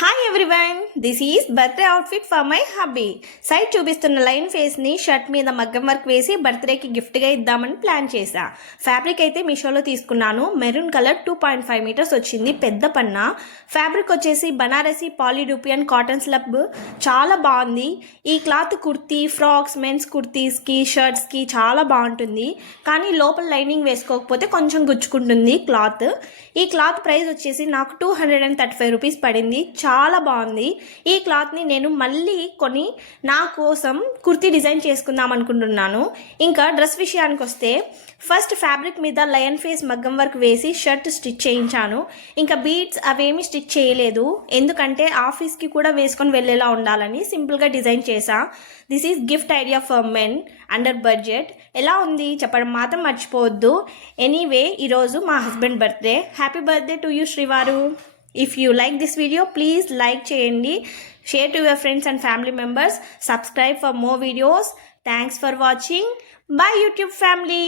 Hi everyone, this is birthday outfit for my hubby. Side చూపిస్తున్న line ఫేస్ని shirt మీద మగ్గం వర్క్ వేసి బర్త్డేకి గిఫ్ట్గా ఇద్దామని ప్లాన్ చేశా. ఫ్యాబ్రిక్ అయితే మీషోలో తీసుకున్నాను. మెరూన్ కలర్ 2.5 మీటర్స్ వచ్చింది, పెద్ద పన్న. ఫ్యాబ్రిక్ వచ్చేసి బనారసి పాలీడూపియన్ కాటన్ స్లబ్, చాలా బాగుంది. ఈ క్లాత్ కుర్తీ, ఫ్రాక్స్, మెన్స్ కుర్తీస్కి, షర్ట్స్కి చాలా బాగుంటుంది. కానీ లోపల లైనింగ్ వేసుకోకపోతే కొంచెం గుచ్చుకుంటుంది క్లాత్. ఈ క్లాత్ ప్రైస్ వచ్చేసి నాకు 235 రూపీస్ పడింది. చాలా బాగుంది. ఈ క్లాత్ని నేను మళ్ళీ కొని నా కోసం కుర్తీ డిజైన్ చేసుకుందాం అనుకుంటున్నాను. ఇంకా డ్రెస్ విషయానికి వస్తే ఫస్ట్ ఫ్యాబ్రిక్ మీద లయన్ ఫేస్ మగ్గం వర్క్ వేసి షర్ట్ స్టిచ్ చేయించాను. ఇంకా బీడ్స్ అవేమి స్టిచ్ చేయలేదు, ఎందుకంటే ఆఫీస్కి కూడా వేసుకొని వెళ్ళేలా ఉండాలని సింపుల్గా డిజైన్ చేశా. This is gift idea for men under budget. ఎలా ఉంది చెప్పడం మాత్రం మర్చిపోవద్దు. ఎనీవే, ఈరోజు మా husband birthday. Happy birthday to you శ్రీవారు. If you like this video, please like cheyandi, share to your friends and family members, subscribe for more videos. Thanks for watching. Bye YouTube family.